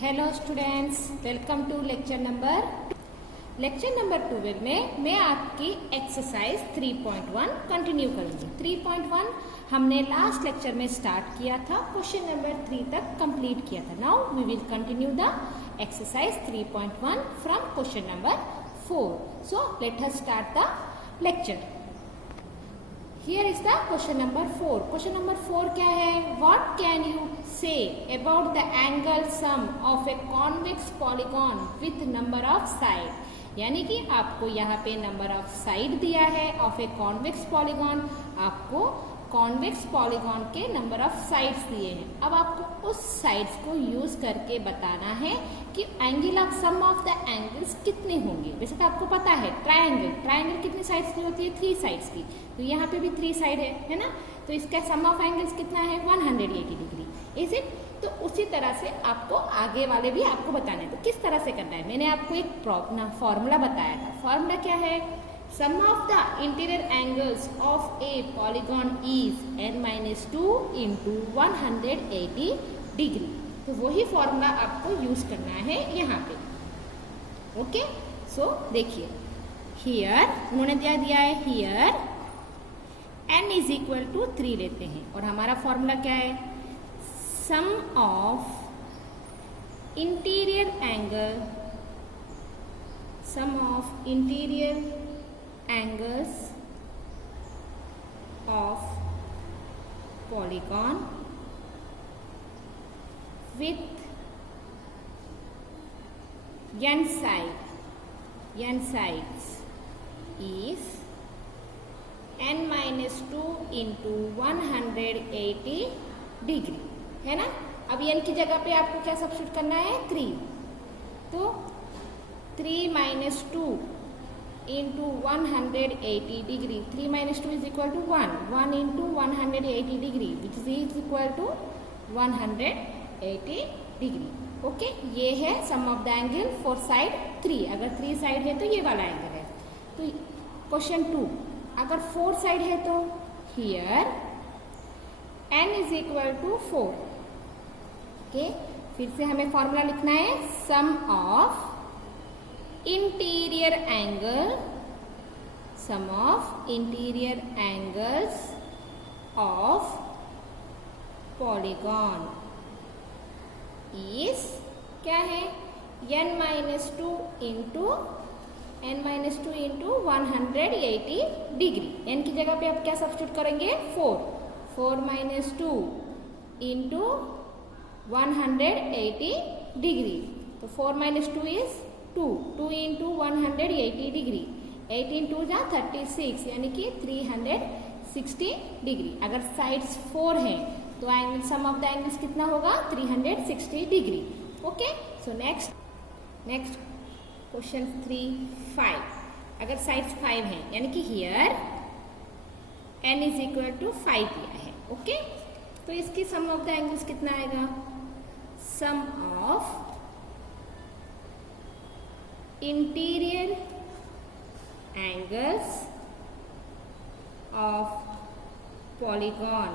Hello students, welcome to lecture number 12 में मैं आपकी एक्सरसाइज 3.1 कंटिन्यू करूंगी। 3.1 हमने लास्ट लेक्चर में स्टार्ट किया था, क्वेश्चन नंबर 3 तक कंप्लीट किया था। Now we will continue the exercise 3.1 from question number 4। So let us start the lecture. Here is the question number 4. Question number 4 क्या है? What can you say about the angle sum of a convex polygon with number of side? यानी कि आपको यहाँ पे number of side दिया है of a convex polygon, आपको कॉन्वेक्स पॉलीगॉन के नंबर ऑफ साइड्स दिए हैं। अब आपको उस साइड्स को यूज करके बताना है कि angle of sum of the angles कितने होंगे। वैसे तो आपको पता है ट्रायंगल कितनी साइड्स की होती है? 3 साइड्स की। तो यहाँ पे भी 3 साइड है ना? तो इसका सम ऑफ एंगल्स कितना है? 180 डिग्री। Is it? तो उसी तरह से आपको आगे वाले भी आपको बताने हैं। तो किस तरह से करना है? मैंने आपको एक फॉर्मूला बताया था। फॉर्मूला क्या है? Sum of the interior angles of a polygon is n-2 into 180 degree. तो वही फॉर्मूला आपको यूज करना है यहाँ पे। ओके, सो देखिए, हियर उन्होंने दिया है here n is equal to 3 लेते हैं और हमारा फॉर्मूला क्या है? Sum of interior angles of polygon with n sides is n-2 into 180 degree, है ना? अब n की जगह पे आपको क्या सब्स्टिट्यूट करना है? 3। तो 3 - 2 into 180 degree. 3 - 2 is equal to 1 into 180 degree which is equal to 180 degree. Okay, ये है sum of the angle for side 3। अगर 3 साइड है तो ये वाला एंगल है। तो क्वेश्चन 2, अगर 4 साइड है तो here n is equal to 4। Okay, फिर से हमें फॉर्मूला लिखना है sum of interior angles of polygon is क्या है? n-2 into 180 degree. n की जगह पे आप क्या सब्स्टिट्यूट करेंगे? 4 - 2 इंटू 180 डिग्री। तो 4 - 2 इज 2 इंटू 180 डिग्री। 18 2 जा 36, यानी कि 360 डिग्री। अगर साइड्स 4 हैं तो angle sum of the angles कितना होगा? 360 degree. Okay, so next question 3-5। अगर साइड्स 5 हैं यानी कि here n is equal to 5 दिया है। ओके, तो इसकी सम ऑफ द एंगल्स कितना आएगा? Sum of interior angles of polygon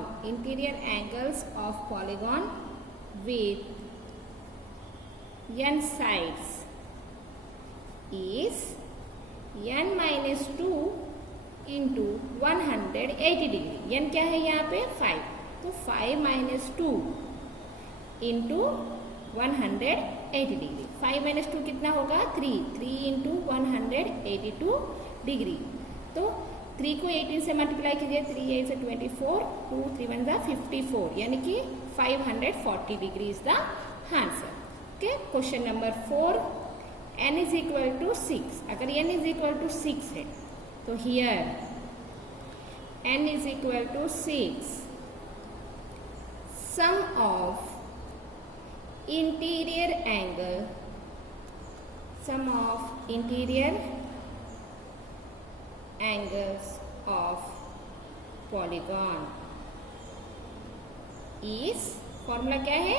with n sides is n-2 into 180 degree. n क्या है यहाँ पे? 5। तो 5 - 2 इंटू 180 डिग्री। 5 - 2 कितना होगा? 3 इंटू 182 डिग्री। तो 3 को 18 से मल्टीप्लाई कीजिए। 3 8 से 24, 2 3 1 जा 54, यानी कि 540 degree is the answer. Okay, question number 4, n is equal to 6। अगर n इज इक्वल टू 6 है तो here n is equal to 6 sum of interior angles of polygon is, formula क्या है?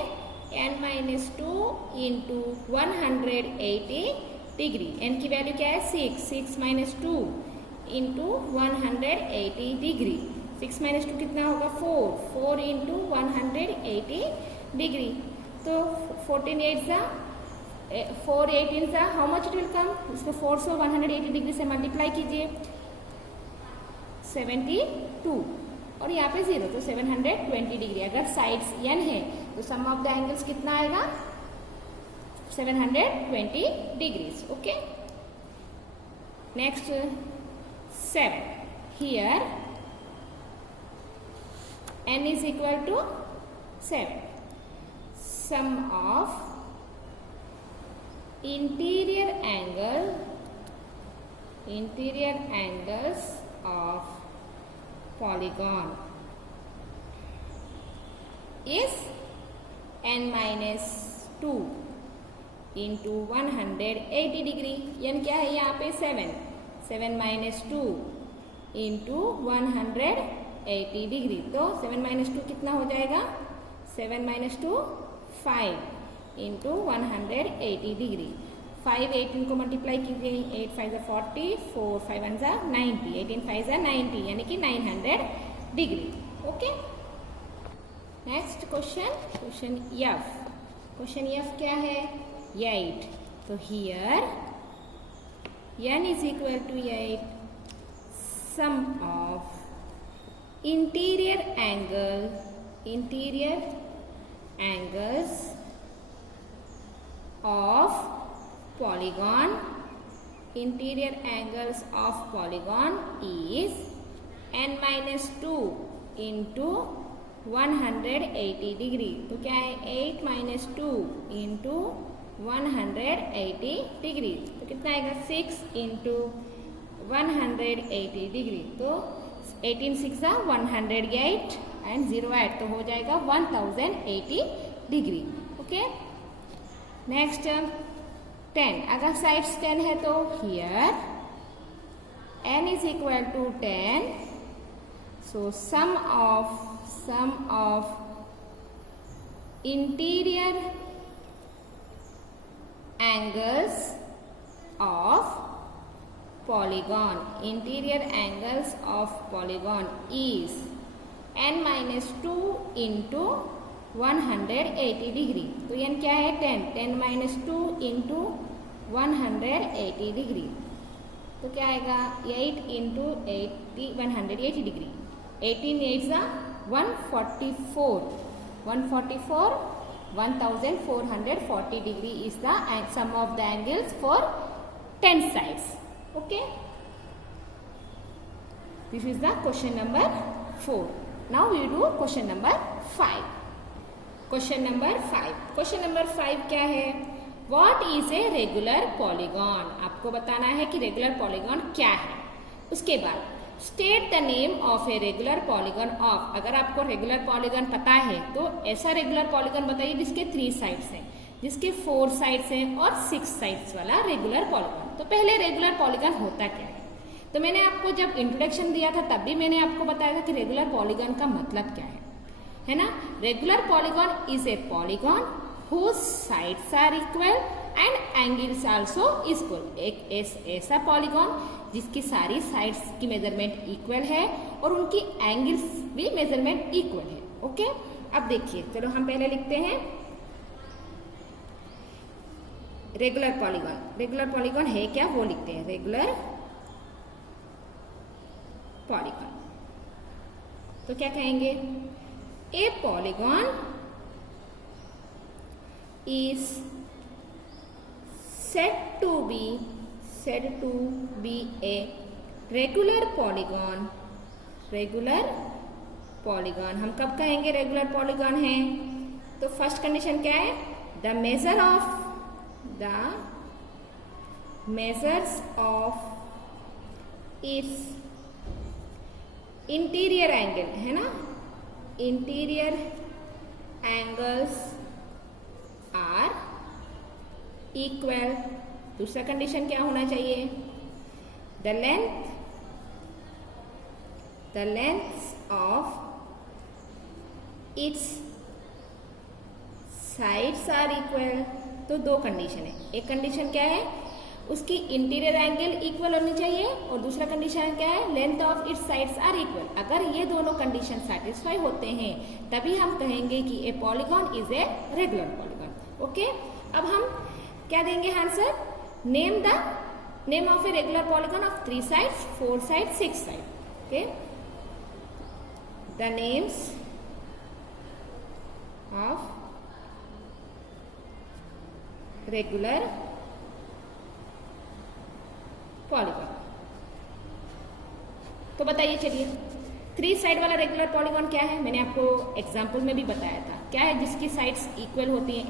n-2 into 180 degree. n की value क्या है? 6 - 2 into 180 degree. 6 - 2 कितना होगा? 4 इंटू 180 डिग्री। तो 14 8 जा 4 18 जा how much it will come, इसको 4 से 180 डिग्री से मल्टीप्लाई कीजिए 72 और यहाँ पे 0 तो 720 डिग्री। अगर साइड्स n है तो सम ऑफ द एंगल्स कितना आएगा 720 degrees. Okay, next 7 here n is equal to 7, sum of interior angles of polygon is n minus 2 into 180 degree. n क्या है यहाँ पे 7 minus 2 into 180 डिग्री, तो 7 minus 2 कितना हो जाएगा 7 minus 2 5 into 180 डिग्री। 5 18 को मल्टीप्लाई कीजिए 8 5 40 4 5 1 90 18 5 90 यानी कि 900 degree. Okay, next question F। Question F क्या है 8, तो here n is equal to 8, sum of interior angles of polygon is n minus 2 into 180 degree. तो क्या है 8 minus 2 into 180 डिग्री, तो कितना आएगा 6 into 180 डिग्री, तो 18 6 108 एंड 0 8 तो हो जाएगा 1080 डिग्री। ओके, नेक्स्ट 10, अगर साइड्स 10 है तो here n is equal to 10, so sum of interior angles of polygon is n minus 2 into 180 degree. तो n क्या है 10 minus 2 into 180 डिग्री, तो क्या आएगा 8 into 80 180 degree. 18 8 144 1440 degree is the sum of the angles for 10 sides. Okay, this is the question number 4. Now we do question number 5. Question number 5 क्या है, what is a regular polygon। आपको बताना है कि regular polygon क्या है। उसके बाद state the name of a regular polygon of. अगर आपको रेगुलर पॉलीगॉन पता है तो ऐसा रेगुलर पॉलीगॉन बताइए जिसके 3 साइड्स हैं, जिसके 4 साइड्स हैं और 6 साइड्स वाला रेगुलर पॉलीगॉन। तो पहले रेगुलर पॉलीगॉन होता क्या है, तो मैंने आपको जब इंट्रोडक्शन दिया था तब भी मैंने आपको बताया था कि रेगुलर पॉलीगॉन का मतलब क्या है ना। Regular polygon is a polygon whose sides are equal and angles also equal। एक ऐसा पॉलीगॉन जिसकी सारी साइड्स की मेजरमेंट इक्वल है और उनकी एंगल्स भी मेजरमेंट इक्वल है। ओके, अब देखिए, चलो हम पहले लिखते हैं रेगुलर पॉलीगॉन है क्या वो लिखते हैं। रेगुलर पॉलीगॉन तो क्या कहेंगे, ए polygon is said to be a regular polygon। हम कब कहेंगे रेगुलर पॉलीगॉन है, तो फर्स्ट कंडीशन क्या है, the measures of its interior angle है ना, इंटीरियर एंगल्स आर इक्वल। दूसरा कंडीशन क्या होना चाहिए, the length of its sides are equal. तो 2 कंडीशन है, एक कंडीशन क्या है उसकी इंटीरियर एंगल इक्वल होनी चाहिए और दूसरा कंडीशन क्या है length of its sides are equal. अगर ये दोनों कंडीशन सेटिस्फाई होते हैं तभी हम कहेंगे कि ए polygon is a regular polygon. Okay, अब हम क्या देंगे answer? Name of a regular polygon of 3 sides, 4 sides, 6 sides. Okay, the names of regular polygon. तो बताइए, चलिए 3 साइड वाला रेगुलर पॉलीगॉन क्या है? मैंने आपको एग्जाम्पल में भी बताया था। क्या है? जिसकी साइड्स इक्वल होती हैं,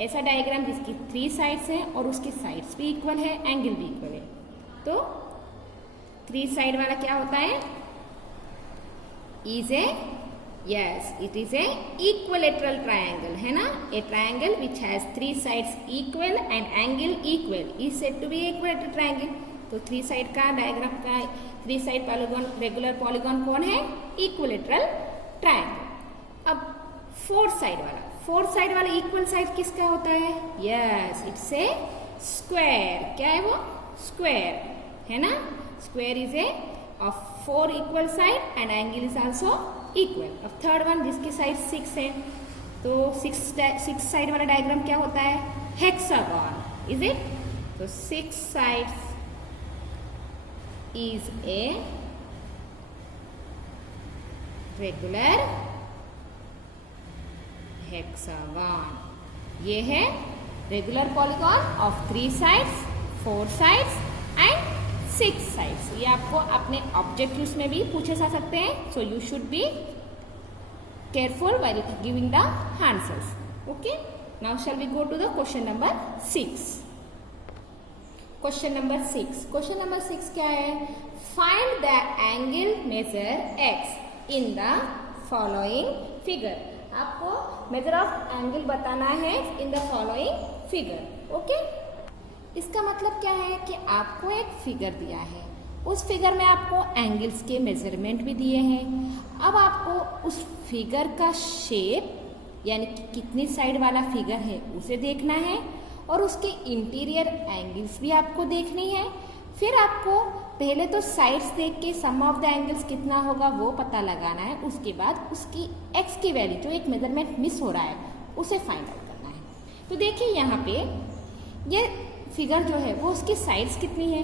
ऐसा डायग्राम जिसकी 3 साइड्स हैं और उसकी साइड्स भी इक्वल है, एंगल भी इक्वल है। तो 3 साइड वाला क्या होता है? It is a equilateral triangle, है ना? A triangle which has 3 sides equal and angle equal is said to be equilateral triangle. तो 3 साइड का डायग्राम का 3 साइड पॉलीगॉन रेगुलर पॉलीगॉन कौन है? Equilateral triangle. अब 4 साइड वाला इक्वल साइड किसका होता है? Yes, it's a square. क्या है वो? स्क्वायर, है ना? Square is a of 4 equal side and angle is also equal. अब थर्ड वन जिसकी साइड 6 है, तो 6 साइड वाला डायग्राम क्या होता है? Hexagon, is it? तो 6 sides is a regular hexagon. ये है regular polygon of 3 sides, 4 sides and 6 sides. ये आपको अपने ऑब्जेक्टिव्स में भी पूछे जा सकते हैं, so you should be careful while giving the answers. Okay, now shall we go to the question number 6। Question number 6 क्या है? Find the angle measure x in the following figure. आपको मेजर ऑफ एंगल बताना है in the following figure. Okay, इसका मतलब क्या है कि आपको एक फिगर दिया है, उस फिगर में आपको एंगल्स के मेजरमेंट भी दिए हैं। अब आपको उस फिगर का शेप यानी कि कितनी साइड वाला फिगर है उसे देखना है और उसके इंटीरियर एंगल्स भी आपको देखनी है। फिर आपको पहले तो साइड्स देख के सम ऑफ द एंगल्स कितना होगा वो पता लगाना है। उसके बाद उसकी एक्स की वैल्यू जो एक मेजरमेंट मिस हो रहा है उसे फाइंड आउट करना है। तो देखिए यहाँ पे ये फिगर जो है वो उसकी साइड्स कितनी है?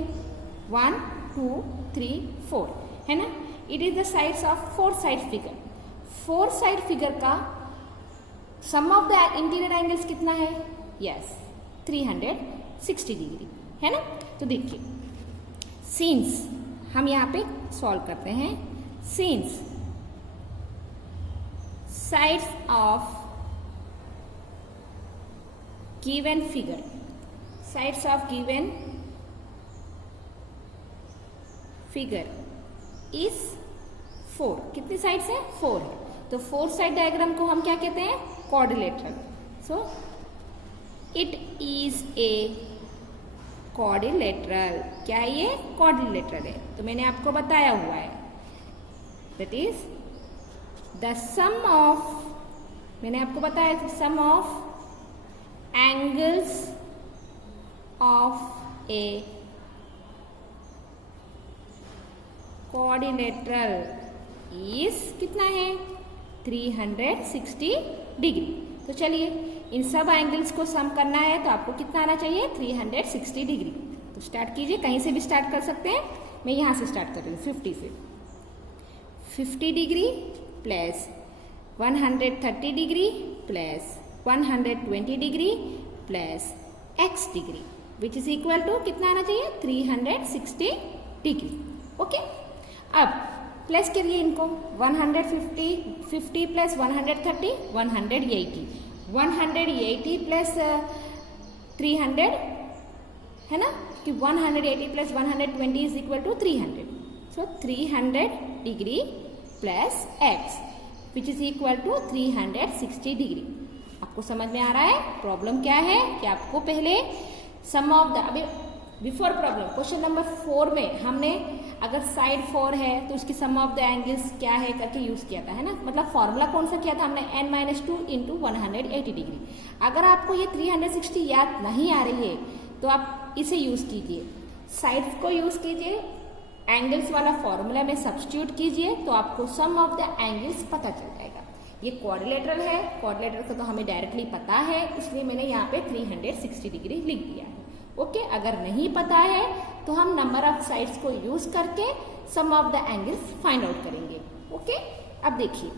1 2 3 4, है ना? It is the sides of 4 side figure. 4 side figure का सम ऑफ द इंटीरियर एंगल्स कितना है? यस, 360 डिग्री, है ना? तो देखिए, सिंस हम यहाँ पे सॉल्व करते हैं। Since sides of given figure, sides of given figure is 4। कितनी साइड्स है? 4 है। तो 4 साइड डायग्राम को हम क्या कहते हैं? Quadrilateral. So it is a quadrilateral. क्या है ये? क्वाड्रिलेटरल है। तो मैंने आपको बताया हुआ है, that is the sum of, मैंने आपको बताया sum of angles of a quadrilateral is कितना है? 360 डिग्री। तो चलिए इन सब एंगल्स को सम करना है तो आपको कितना आना चाहिए? 360 डिग्री। तो स्टार्ट कीजिए, कहीं से भी स्टार्ट कर सकते हैं। मैं यहाँ से स्टार्ट कर रही हूँ 50 से। 50 degree plus 130 degree plus 120 degree plus x degree which is equal to कितना आना चाहिए? 360 डिग्री। ओके, अब प्लस करिए इनको। 150 प्लस 130 180, 180 प्लस 300, है ना? कि 180 plus 120 is equal to 300। So 300 degree plus x which is equal to 360 degree. आपको समझ में आ रहा है प्रॉब्लम क्या है? कि आपको पहले सम ऑफ द, अभी बिफोर प्रॉब्लम क्वेश्चन नंबर 4 में हमने अगर साइड 4 है तो उसकी सम ऑफ द एंगल्स क्या है करके यूज किया था, है ना? मतलब फॉर्मूला कौन सा किया था हमने? n-2 into 180 degree. अगर आपको ये 360 याद नहीं आ रही है तो आप इसे यूज कीजिए, साइड्स को यूज कीजिए, एंगल्स वाला फॉर्मूला में सब्स्टिट्यूट कीजिए तो आपको सम ऑफ द एंगल्स पता चल जाएगा। ये क्वाड्रिलेटरल है, क्वाड्रिलेटरल का तो हमें डायरेक्टली पता है, इसलिए मैंने यहाँ पे 360 डिग्री लिख दिया है। ओके, अगर नहीं पता है तो हम नंबर ऑफ साइड्स को यूज करके sum of the angles find out करेंगे। ओके, अब देखिए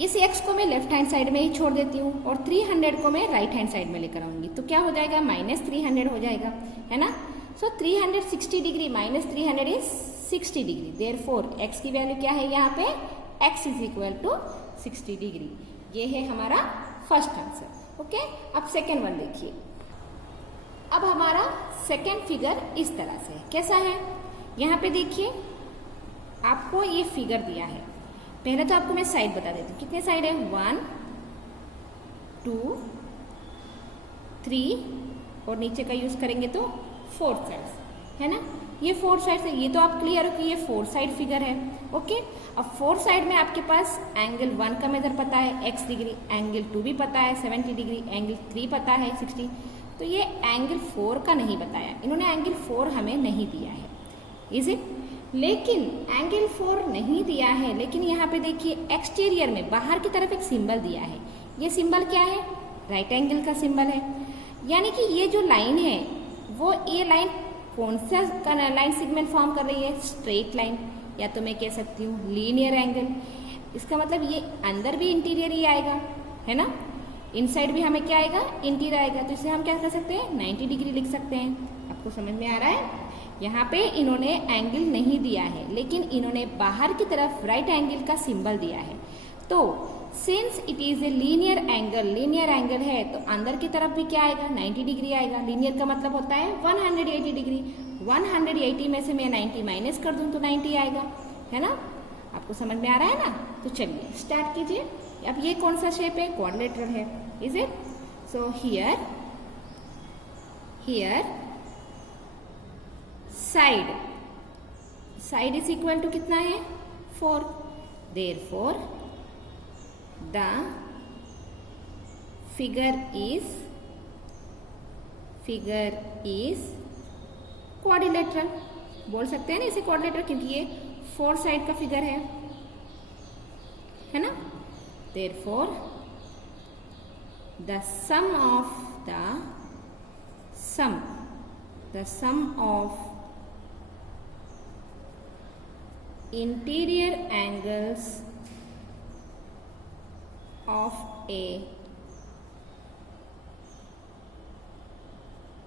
इस x को मैं लेफ्ट हैंड साइड में ही छोड़ देती हूँ और 300 को मैं राइट हैंड साइड में लेकर आऊंगी, तो क्या हो जाएगा, -300 हो जाएगा, है ना। So 360 degree minus 300 is 60 degree, therefore x की वैल्यू क्या है यहाँ पे, x is equal to 60 degree. ये है हमारा फर्स्ट आंसर। ओके, अब सेकेंड वन देखिए। अब हमारा सेकेंड फिगर इस तरह से कैसा है, यहाँ पे देखिए आपको ये फिगर दिया है। पहले तो आपको मैं साइड बता देती हूँ, कितने साइड है, 1 2 3 और नीचे का यूज करेंगे तो 4 साइड्स, है ना। ये 4 साइड है, ये तो आप क्लियर हो कि ये 4 साइड फिगर है। ओके, अब 4 साइड में आपके पास एंगल 1 का मेजर पता है x डिग्री, एंगल 2 भी पता है 70 डिग्री, एंगल 3 पता है 60। तो ये एंगल 4 का नहीं बताया, इन्होंने एंगल 4 हमें नहीं दिया है, इज इट। लेकिन एंगल 4 नहीं दिया है, लेकिन यहाँ पे देखिए एक्सटीरियर में बाहर की तरफ एक सिंबल दिया है। ये सिंबल क्या है, राइट एंगल का सिंबल है, यानी कि ये जो लाइन है वो ये लाइन कौन सा लाइन सेगमेंट फॉर्म कर रही है, स्ट्रेट लाइन, या तो मैं कह सकती हूँ लीनियर एंगल। इसका मतलब ये अंदर भी इंटीरियर ही आएगा, है ना, इनसाइड भी हमें क्या आएगा, इंटीरियर आएगा। तो इसे हम क्या कर सकते हैं, 90 डिग्री लिख सकते हैं। आपको समझ में आ रहा है, यहाँ पे इन्होंने एंगल नहीं दिया है, लेकिन इन्होंने बाहर की तरफ राइट एंगल का सिंबल दिया है। तो since it is a linear angle है, तो अंदर की तरफ भी क्या आएगा, 90 डिग्री आएगा। लीनियर का मतलब होता है 180 डिग्री, 180 में से मैं 90 माइनस कर दूं तो 90 आएगा, है ना। आपको समझ में आ रहा है ना। तो चलिए स्टार्ट कीजिए। अब ये कौन सा शेप है, क्वाड्रिलेटरल है, is it. So here side is equal to कितना है, 4, therefore the figure is quadrilateral. बोल सकते हैं ना इसे क्वाड्रिलेटरल, क्योंकि ये 4 साइड का फिगर है ना। Therefore the sum of interior angles of a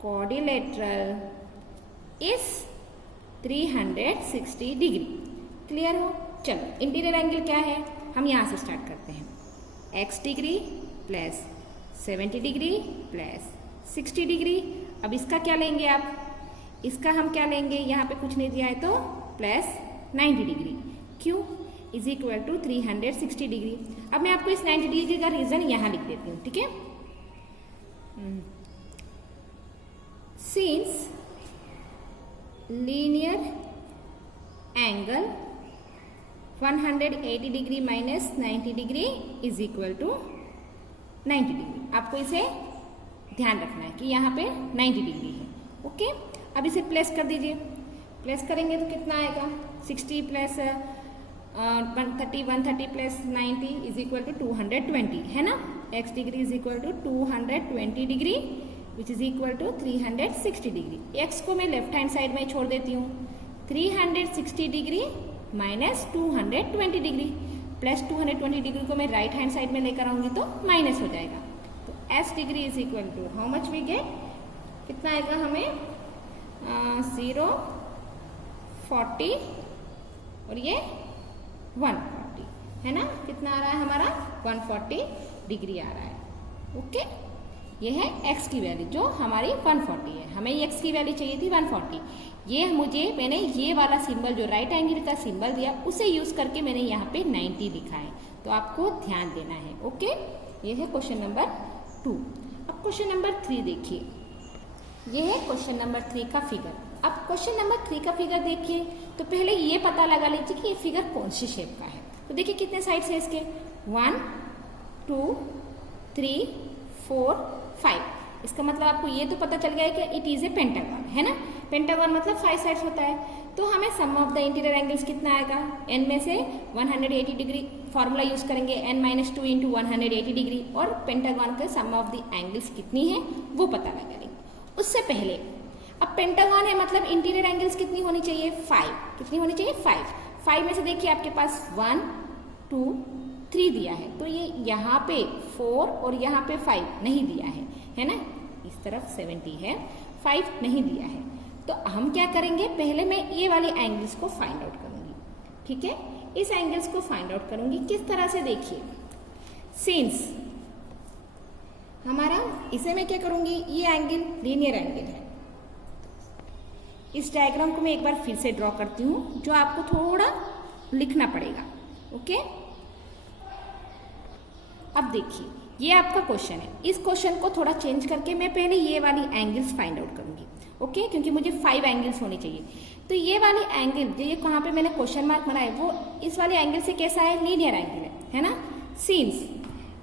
quadrilateral is 360 degree. Clear हो। चलो इंटीरियर एंगल क्या है, हम यहाँ से स्टार्ट करते हैं। x degree plus 70 degree plus 60 degree. अब इसका क्या लेंगे आप, इसका हम क्या लेंगे, यहाँ पे कुछ नहीं दिया है तो प्लस 90 डिग्री, क्यों, इज इक्वल टू 360 डिग्री। अब मैं आपको इस 90 डिग्री का रीजन यहाँ लिख देती हूँ, ठीक है। Since linear angle 180 degree minus 90 degree is equal to 90 degree. आपको इसे ध्यान रखना है कि यहाँ पे 90 डिग्री है। ओके, अब इसे प्लेस कर दीजिए। प्लेस करेंगे तो कितना आएगा, 60 plus 130 plus 90 is equal to 220, है ना। x degree is equal to 220 degree which is equal to 360 degree. x को मैं लेफ्ट हैंड साइड में छोड़ देती हूँ। 360 degree minus 220 degree plus 220 degree को मैं राइट हैंड साइड में लेकर आऊंगी तो माइनस हो जाएगा। तो s degree is equal to how much we get, कितना आएगा हमें 0 40 और ये 140, है ना। कितना आ रहा है हमारा 140 डिग्री आ रहा है। ओके, ये है x की वैल्यू जो हमारी 140 है। हमें x की वैल्यू चाहिए थी 140। ये मैंने ये वाला सिंबल जो राइट एंगल का सिंबल दिया उसे यूज करके मैंने यहाँ पे 90 लिखा है, तो आपको ध्यान देना है। ओके, ये है क्वेश्चन नंबर 2। अब क्वेश्चन नंबर 3 देखिए, ये है क्वेश्चन नंबर 3 का फिगर। अब क्वेश्चन नंबर 3 का फिगर देखिए तो पहले ये पता लगा लीजिए कि ये फिगर कौन सी शेप का है। तो देखिए कितने साइड्स है इसके, 1 2 3 4 5। इसका मतलब आपको ये तो पता चल गया है कि इट इज ए पेंटागन, है ना। पेंटागन मतलब 5 साइड्स होता है। तो हमें सम ऑफ द इंटीरियर एंगल्स कितना आएगा, n में से 180 डिग्री फॉर्मूला यूज करेंगे, n-2 इंटू 180 डिग्री, और पेंटागन के सम ऑफ द एंगल्स कितनी है वो पता लगा लेंगे। उससे पहले अब पेंटागन है मतलब इंटीरियर एंगल्स कितनी होनी चाहिए, 5। कितनी होनी चाहिए, 5 में से देखिए आपके पास 1 2 3 दिया है, तो ये यहाँ पे 4 और यहाँ पे 5 नहीं दिया है ना, इस तरफ 70 है, 5 नहीं दिया है। तो हम क्या करेंगे, पहले मैं ये वाले एंगल्स को फाइंड आउट करूंगी, ठीक है। इस एंगल्स को फाइंड आउट करूंगी किस तरह से, देखिए सिंस हमारा इसे मैं क्या करूंगी, ये एंगल लीनियर एंगल है। इस डायग्राम को मैं एक बार फिर से ड्रॉ करती हूँ, जो आपको थोड़ा लिखना पड़ेगा, ओके। अब देखिए ये आपका क्वेश्चन है, इस क्वेश्चन को थोड़ा चेंज करके मैं पहले ये वाली एंगल्स फाइंड आउट करूंगी, ओके, क्योंकि मुझे 5 एंगल्स होने चाहिए। तो ये वाली एंगल जो ये कहाँ पे मैंने क्वेश्चन मार्क बनाया वो इस वाले एंगल से कैसा है, लीनियर एंगल है ना। सिंस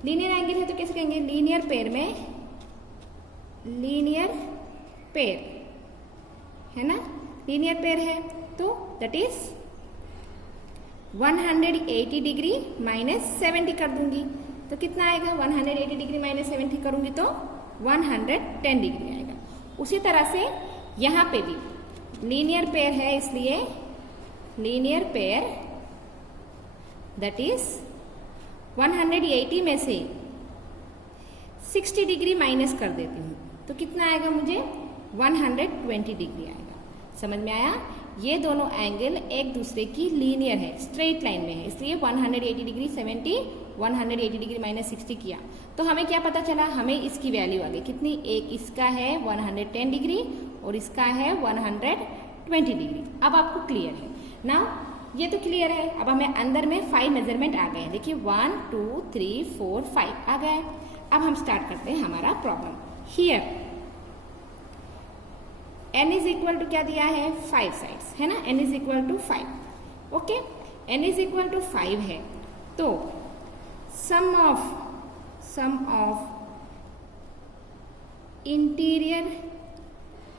लीनियर एंगल है तो कैसे कहेंगे, लीनियर पेयर में, लीनियर पेयर है ना, लीनियर पेयर है तो दैट इज 180 डिग्री माइनस 70 कर दूंगी, तो कितना आएगा, 180 डिग्री माइनस 70 करूंगी तो 110 डिग्री आएगा। उसी तरह से यहाँ पे भी लीनियर पेयर है, इसलिए लीनियर पेयर दैट इज 180 में से 60 डिग्री माइनस कर देती हूँ, तो कितना आएगा मुझे, 120 डिग्री आएगा। समझ में आया, ये दोनों एंगल एक दूसरे की लीनियर है, स्ट्रेट लाइन में है, इसलिए 180 डिग्री 70, 180 डिग्री माइनस 60 किया तो हमें क्या पता चला, हमें इसकी वैल्यू आ गई कितनी, एक इसका है 110 डिग्री और इसका है 120 डिग्री। अब आपको क्लियर है ना, ये तो क्लियर है। अब हमें अंदर में 5 मेजरमेंट आ गए हैं, देखिए 1 2 3 4 5 आ गए। अब हम स्टार्ट करते हैं हमारा problem. Here n is equal to क्या दिया है, 5 साइड्स है ना, n is equal to 5, okay, n is equal to 5 है तो सम ऑफ इंटीरियर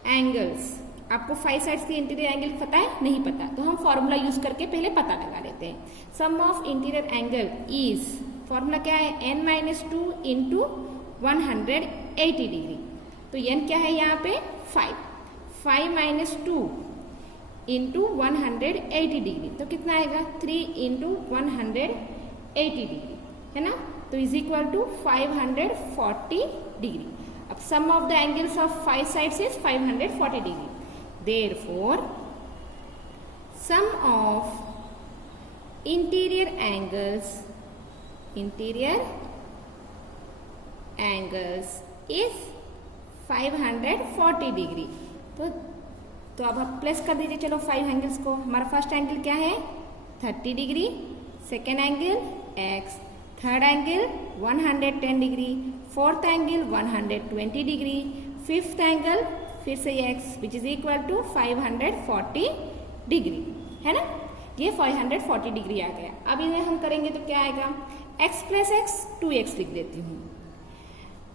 एंगल्स, आपको 5 साइड्स की इंटीरियर एंगल पता है, नहीं पता, तो हम फॉर्मूला यूज करके पहले पता लगा लेते हैं। Sum of interior angle is, formula क्या है, n-2 इंटू 180 डिग्री, तो n क्या है यहाँ पे 5 माइनस 2 इंटू 180 डिग्री, तो कितना आएगा 3 इंटू 180 डिग्री है ना, तो इज इक्वल टू 540 डिग्री। अब sum of the angles of 5 sides is 540 degree, therefore sum of interior angles is 540 degree. तो अब आप प्लस कर दीजिए, चलो 5 एंगल्स को। हमारा फर्स्ट एंगल क्या है 30 degree, second angle x, third angle 110 degree, fourth angle 120 degree, fifth angle फिर से x which is equal to 540 degree है ना, ये 540 डिग्री आ गया। अब इन्हें हम करेंगे तो क्या आएगा, x प्लस x 2x लिख देती हूँ,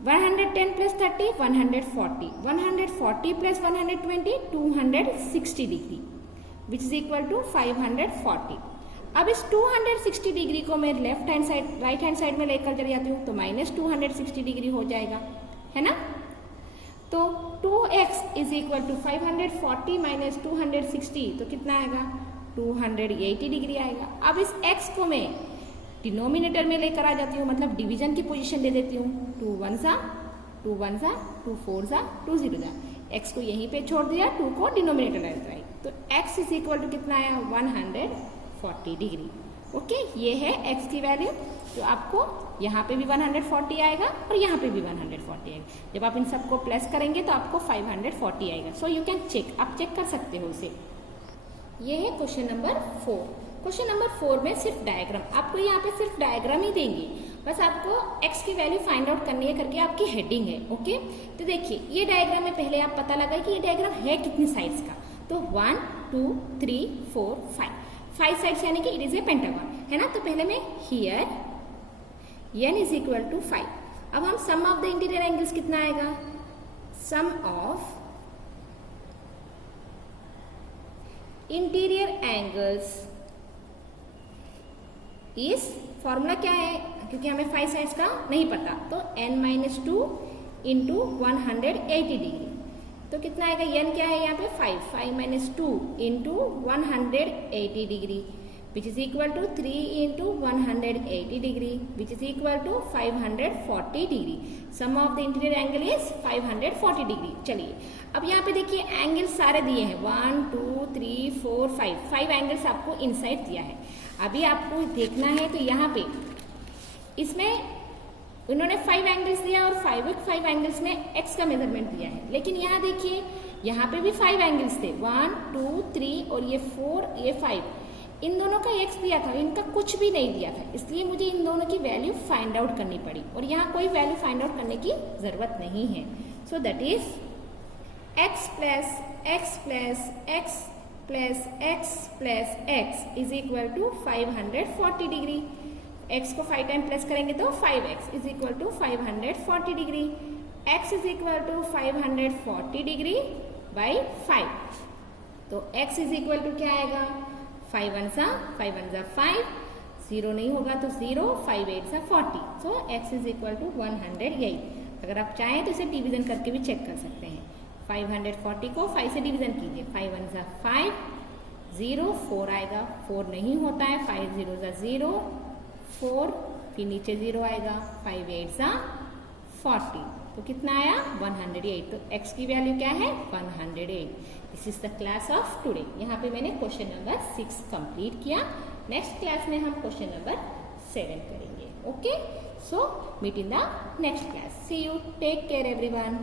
110 plus 30 140, 140 plus 120 260 degree which is equal to 540। अब इस 260 डिग्री को मैं left hand side right hand side में लेकर चली जाती हूँ तो माइनस 260 डिग्री हो जाएगा है ना। तो 2x is equal to 540 minus 260 तो कितना आएगा 280 डिग्री आएगा। अब इस x को मैं डिनोमिनेटर में लेकर आ जाती हूँ, मतलब डिवीजन की पोजीशन दे देती हूँ, 2 1 सा 2 1 सा 2 4 सा 2 0 सा, x को यहीं पे छोड़ दिया, 2 को डिनोमिनेटर में लगाई तो x इज इक्वल टू कितना आया 140 डिग्री। ओके, ये है x की वैल्यू, तो आपको यहाँ पे भी 140 आएगा और यहाँ पे भी 140 आएगा। जब आप इन सबको प्लस करेंगे तो आपको 540 आएगा। सो यू कैन चेक, आप चेक कर सकते हो इसे। ये है क्वेश्चन नंबर 4। क्वेश्चन नंबर 4 में सिर्फ डायग्राम, आपको यहाँ पे सिर्फ डायग्राम ही देंगे, बस आपको x की वैल्यू फाइंड आउट करनी है करके आपकी हेडिंग है। ओके, तो देखिए ये डायग्राम में पहले आप पता लगाए कि ये डायग्राम है कितनी साइड्स का, तो 1 2 3 4 5 साइड्स यानी कि इट इज ए पेंटागन है ना। तो पहले मैं here n is equal to 5। अब हम sum of the interior angles कितना आएगा, सम ऑफ इंटीरियर एंगल्स इस फॉर्मूला क्या है, क्योंकि हमें 5 साइड्स का नहीं पता, तो n-2 इंटू 180 डिग्री। तो कितना आएगा, n क्या है यहाँ पे 5 - 2 into 180 degree which is equal to 3 into 180 degree which is equal to 540 degree. Sum of the interior angle is 540 degree. चलिए अब यहाँ पे देखिए एंगल सारे दिए हैं 1 2 3 4 5 एंगल्स आपको इनसाइड दिया है। अभी आपको देखना है तो यहाँ पे इसमें उन्होंने 5 एंगल्स दिया और 5 एंगल्स में x का मेजरमेंट दिया है, लेकिन यहाँ देखिए यहाँ पे भी 5 एंगल्स थे 1 2 3 और ये 4 ये 5, इन दोनों का x दिया था, इनका कुछ भी नहीं दिया था, इसलिए मुझे इन दोनों की वैल्यू फाइंड आउट करनी पड़ी और यहाँ कोई वैल्यू फाइंड आउट करने की जरूरत नहीं है। So that is x plus x plus x plus x plus x is equal to 540 degree. x को 5 टाइम प्लस करेंगे तो 5x is equal to 540 degree. x is equal to 540 degree by 5, तो x is equal to क्या आएगा 5 1 सा 5, 0 नहीं होगा तो 0, 5 8 सा 40, सो x इज इक्वल टू 108। अगर आप चाहें तो इसे डिवीजन करके भी चेक कर सकते हैं। 540 को 5 से डिवीजन कीजिए, 5 1 सा 5, 0 4 आएगा, 4 नहीं होता है, 5 0 सा 0 4, फिर नीचे 0 आएगा, 5 8 सा 40, तो कितना आया 108। तो x की वैल्यू क्या है 108। This is the class of today. यहाँ पे मैंने क्वेश्चन नंबर 6 कंप्लीट किया। नेक्स्ट क्लास में हम क्वेश्चन नंबर 7 करेंगे। Okay, so meet in the next class. See you, take care everyone.